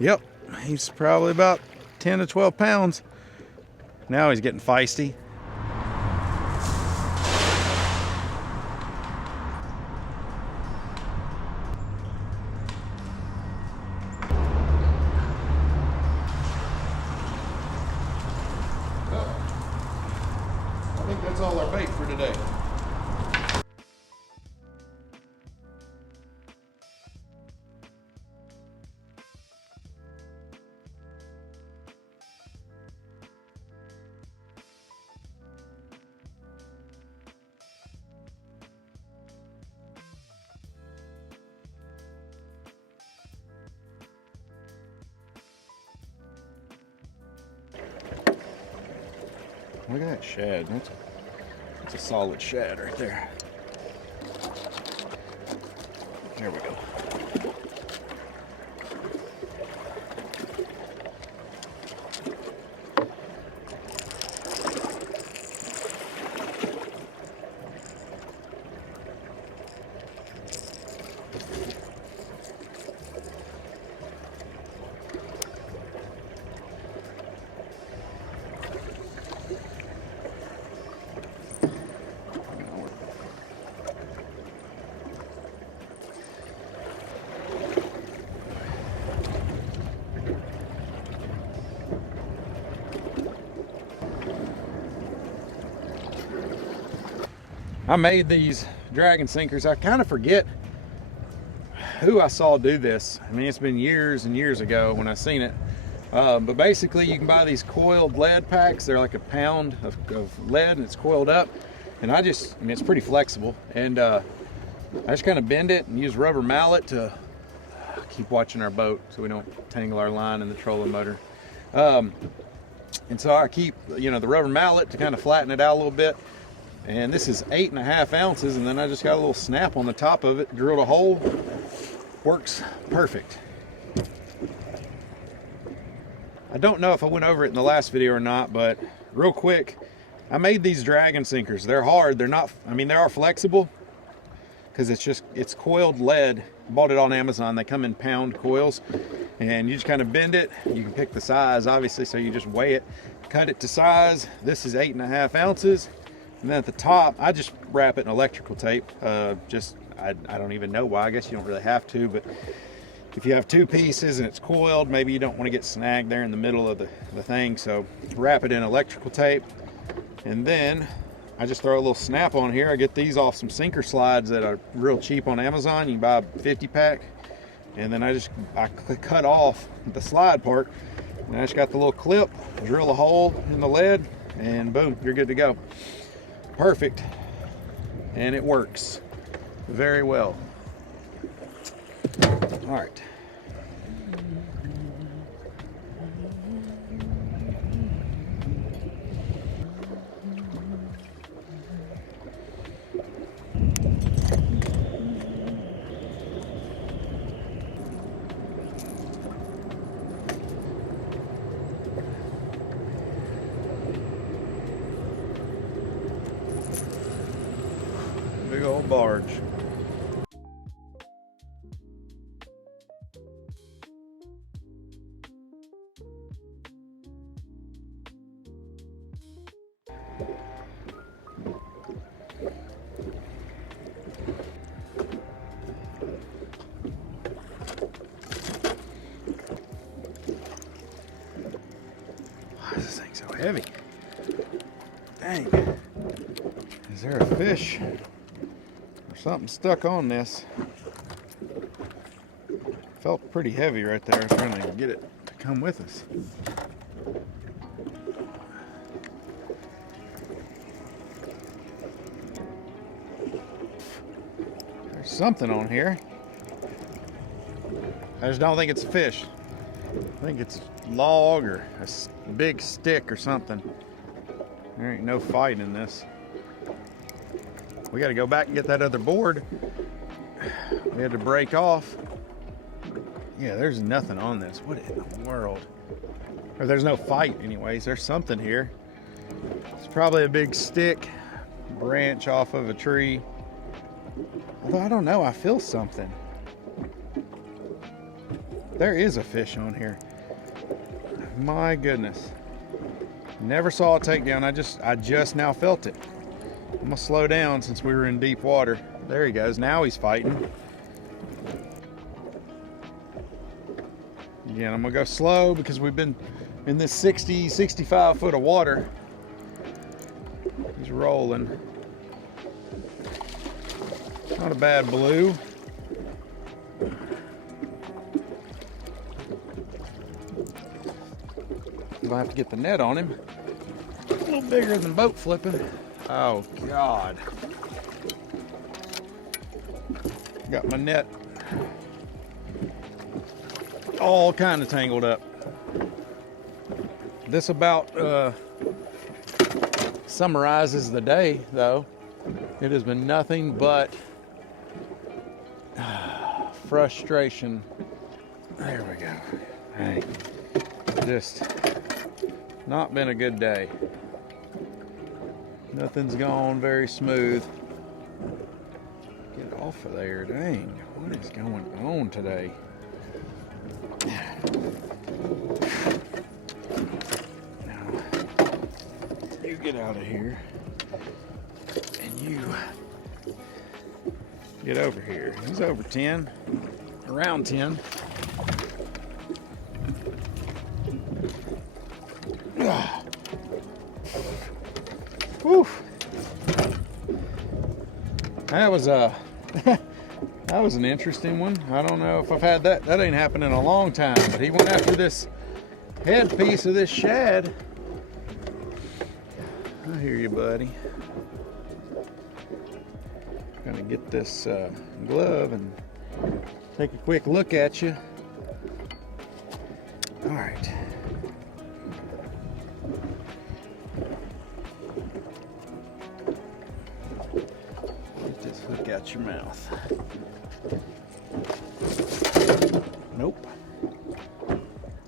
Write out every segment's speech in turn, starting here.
Yep, he's probably about 10 to 12 pounds. Now he's getting feisty. I think that's all our bait for today. Look at that shad. That's a solid shad right there. There we go. I made these dragon sinkers. I kind of forget who I saw do this. I mean, it's been years and years ago when I seen it. But basically you can buy these coiled lead packs. They're like a pound of lead and it's coiled up. And I mean, it's pretty flexible. And I just kind of bend it and use a rubber mallet to keep watching our boat so we don't tangle our line in the trolling motor. And so I keep, the rubber mallet to kind of flatten it out a little bit. And this is 8.5 ounces, and then I just got a little snap on the top of it, drilled a hole. Works perfect. I don't know if I went over it in the last video or not, but real quick, I made these dragon sinkers. They're hard. They're not, I mean, they are flexible because it's coiled lead. I bought it on Amazon. They come in pound coils, and you just kind of bend it. You can pick the size, obviously, so you just weigh it, cut it to size. This is 8.5 ounces. And then at the top, I just wrap it in electrical tape. I don't even know why. I guess you don't really have to, but if you have two pieces and it's coiled, maybe you don't want to get snagged there in the middle of the thing. So wrap it in electrical tape. And then I just throw a little snap on here. I get these off some sinker slides that are real cheap on Amazon. You can buy a 50 pack. And then I cut off the slide part. And I just got the little clip, drill a hole in the lead, and boom, you're good to go. Perfect, and it works very well. All right. Big old barge. Why is this thing so heavy? Dang. Is there a fish? Something stuck on this. Felt pretty heavy right there. I was trying to get it to come with us. There's something on here. I just don't think it's a fish. I think it's log or a big stick or something. There ain't no fight in this. We got to go back and get that other board. We had to break off. Yeah, there's nothing on this. What in the world? Or there's no fight anyways. There's something here. It's probably a big stick, branch off of a tree. Although I don't know, I feel something. There is a fish on here. My goodness. Never saw a takedown. I just now felt it. I'm gonna slow down since we were in deep water. There he goes. Now he's fighting. Again, I'm gonna go slow because we've been in this 65 foot of water. He's rolling. Not a bad blue. I'll have to get the net on him. A little bigger than boat flipping. Oh God. Got my net all kind of tangled up. This about summarizes the day, though. It has been nothing but frustration. There we go. Hey, just not been a good day. Nothing's gone very smooth. Get off of there, dang. What is going on today? Now, you get out of here, and you get over here. He's over 10, around 10. Whew. That was that was an interesting one. I don't know if I've had that. That ain't happened in a long time. But he went after this headpiece of this shad. I hear you, buddy. Gonna get this glove and take a quick look at you. All right. Get this hook out your mouth. Nope.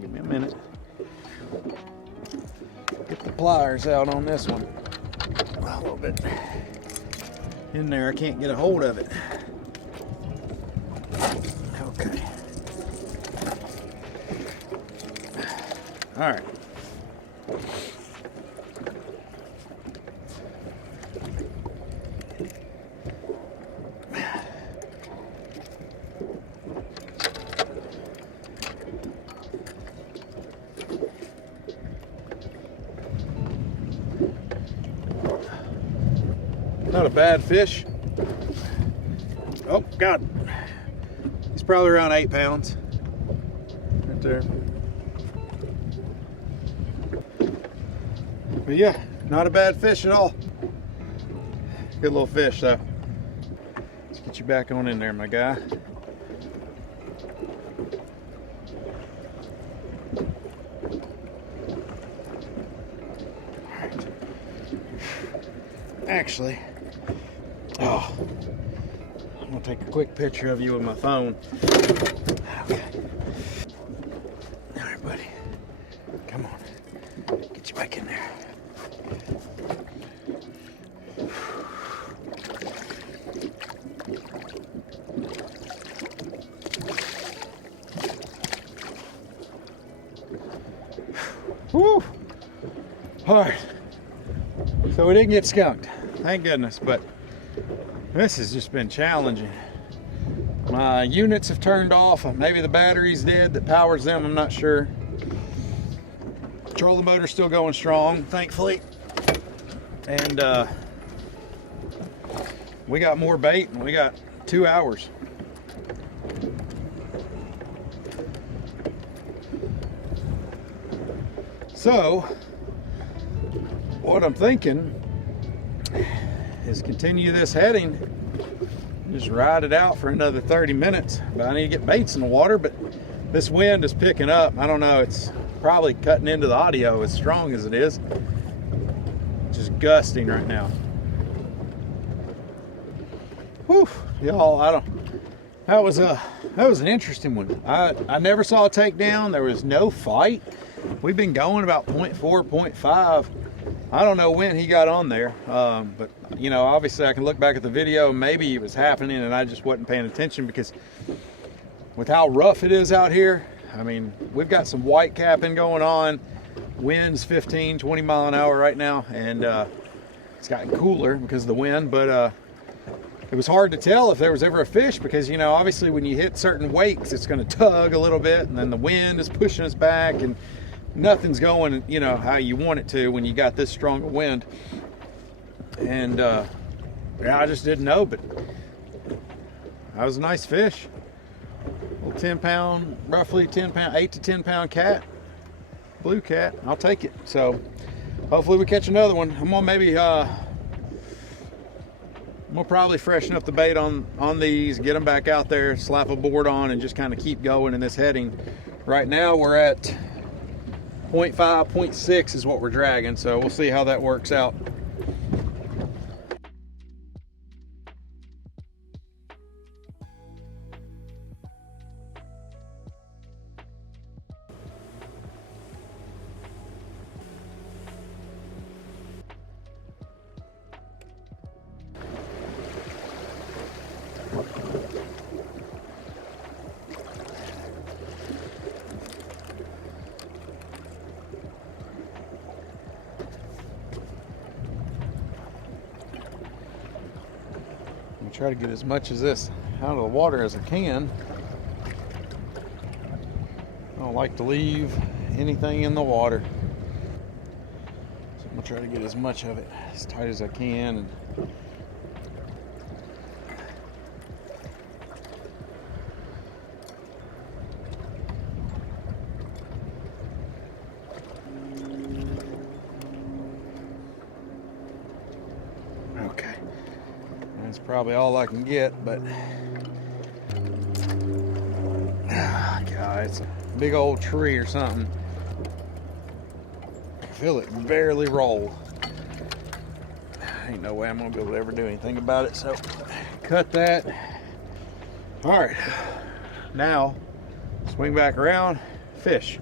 Give me a minute. Get the pliers out on this one. A little bit in there. I can't get a hold of it. Okay. All right. Not a bad fish. Oh God, he's probably around 8 pounds right there. But yeah, not a bad fish at all. Good little fish though. Let's get you back on in there, my guy. Actually, I'm gonna take a quick picture of you with my phone. Okay. All right, buddy. Come on. Get you back in there. Woo! All right. So we didn't get skunked, thank goodness, but this has just been challenging. My units have turned off. Maybe the battery's dead that powers them, I'm not sure. Trolling motor's still going strong, thankfully. And we got more bait and we got 2 hours. So, what I'm thinking is continue this heading, just ride it out for another 30 minutes. But I need to get baits in the water, but this wind is picking up. I don't know, it's probably cutting into the audio as strong as it is. Just gusting right now. Whew, y'all, that was an interesting one. I never saw a takedown. There was no fight. We've been going about 0.4, 0.5. I don't know when he got on there, but you know, obviously I can look back at the video. Maybe it was happening and I just wasn't paying attention, because with how rough it is out here, I mean, we've got some white capping going on. Wind's 15, 20 mile an hour right now, and it's gotten cooler because of the wind, but it was hard to tell if there was ever a fish because, you know, obviously when you hit certain wakes, it's going to tug a little bit, and then the wind is pushing us back, and nothing's going, you know, how you want it to when you got this strong a wind. And yeah, I just didn't know, but that was a nice fish. Little 10 pound, roughly 10 pound, 8 to 10 pound cat, blue cat. I'll take it. So hopefully we catch another one. I'm gonna maybe we'll probably freshen up the bait on these, get them back out there, slap a board on, and just kind of keep going in this heading. Right now we're at 0.5, 0.6 is what we're dragging, so we'll see how that works out. Try to get as much of this out of the water as I can. I don't like to leave anything in the water, so I'm gonna try to get as much of it as tight as I can. Okay. That's probably all I can get, but God, it's a big old tree or something. I feel it barely roll. Ain't no way I'm gonna be able to ever do anything about it, so cut that. All right, now swing back around, fish.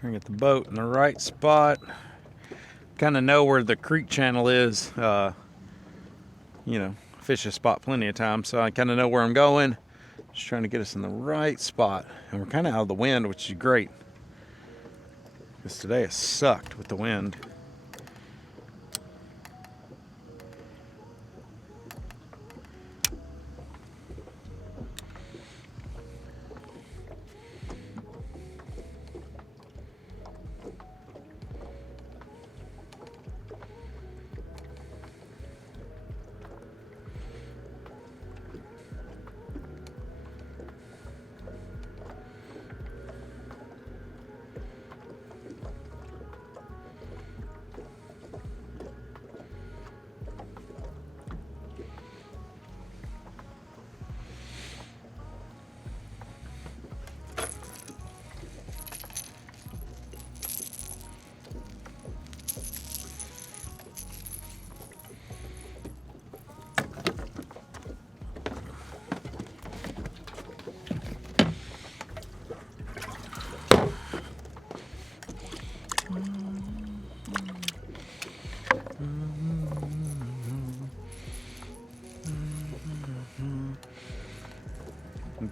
Trying to get the boat in the right spot. Kind of know where the creek channel is. You know, fish a spot plenty of times, so I kind of know where I'm going. Just trying to get us in the right spot. And we're kind of out of the wind, which is great. Because today it sucked with the wind.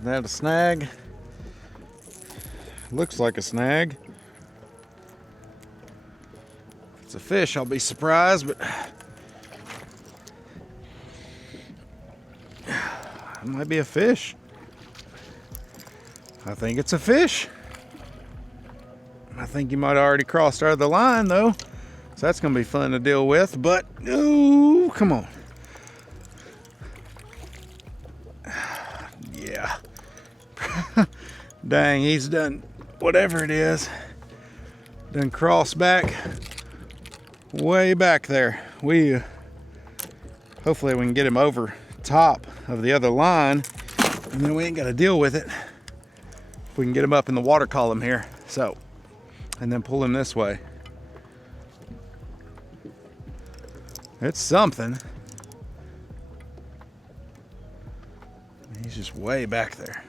that a snag? Looks like a snag. If it's a fish, I'll be surprised, but it might be a fish. I think it's a fish. I think you might have already crossed out of the line though. So that's gonna be fun to deal with, but ooh, come on. Yeah. Dang, he's done whatever it is. Done crossed back way back there. Hopefully we can get him over top of the other line, and then we ain't got to deal with it. We can get him up in the water column here, so, and then pull him this way. It's something. He's just way back there.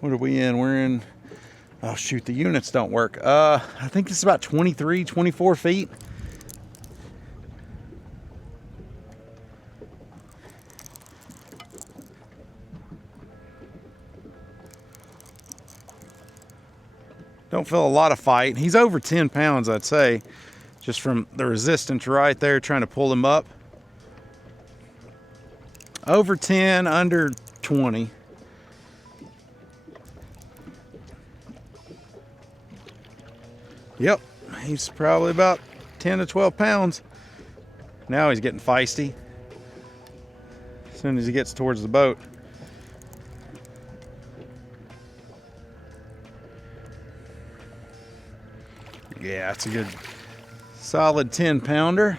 What are we in? We're in, oh shoot, the units don't work. I think it's about 23, 24 feet. Don't feel a lot of fight. He's over 10 pounds, I'd say, just from the resistance right there trying to pull him up. Over 10, under 20. Yep, he's probably about 10 to 12 pounds. Now he's getting feisty as soon as he gets towards the boat. Yeah, it's a good solid 10 pounder.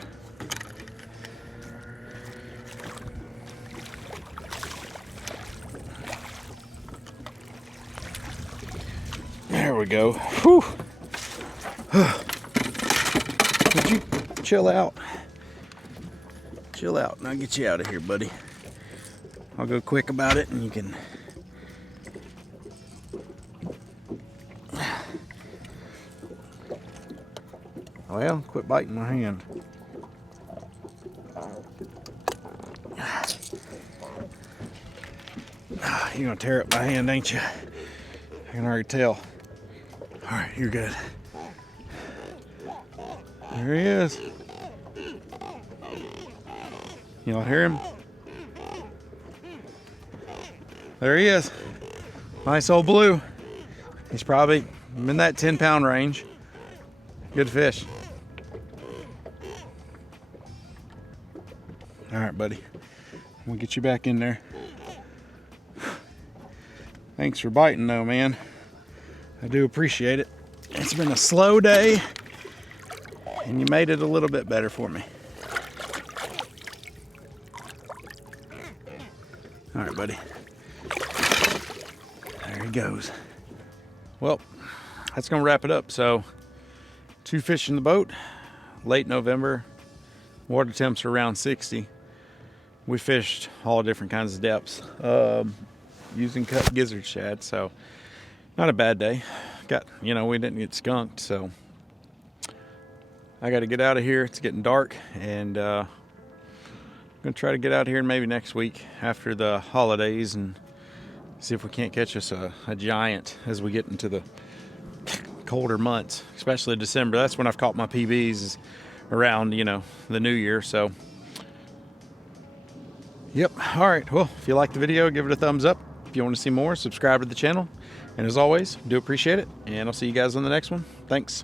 There we go. Whew. Would you chill out? Chill out and I'll get you out of here, buddy. I'll go quick about it and you can. Well, quit biting my hand. You're gonna tear up my hand, ain't you? I can already tell. All right, you're good. There he is. You don't hear him? There he is. Nice old blue. He's probably in that 10-pound range. Good fish. All right, buddy. We'll get you back in there. Thanks for biting though, man. I do appreciate it. It's been a slow day and you made it a little bit better for me. All right, buddy. There he goes. Well, that's gonna wrap it up. So 2 fish in the boat, late November, water temps are around 60. We fished all different kinds of depths using cut gizzard shad, so not a bad day. We didn't get skunked, so I got to get out of here. It's getting dark, and I'm gonna try to get out here maybe next week after the holidays and see if we can't catch us a giant as we get into the colder months, especially December. That's when I've caught my PBs, is around the new year. So yep. All right, well, if you like the video, give it a thumbs up. If you want to see more, subscribe to the channel, and as always, do appreciate it, and I'll see you guys on the next one. Thanks.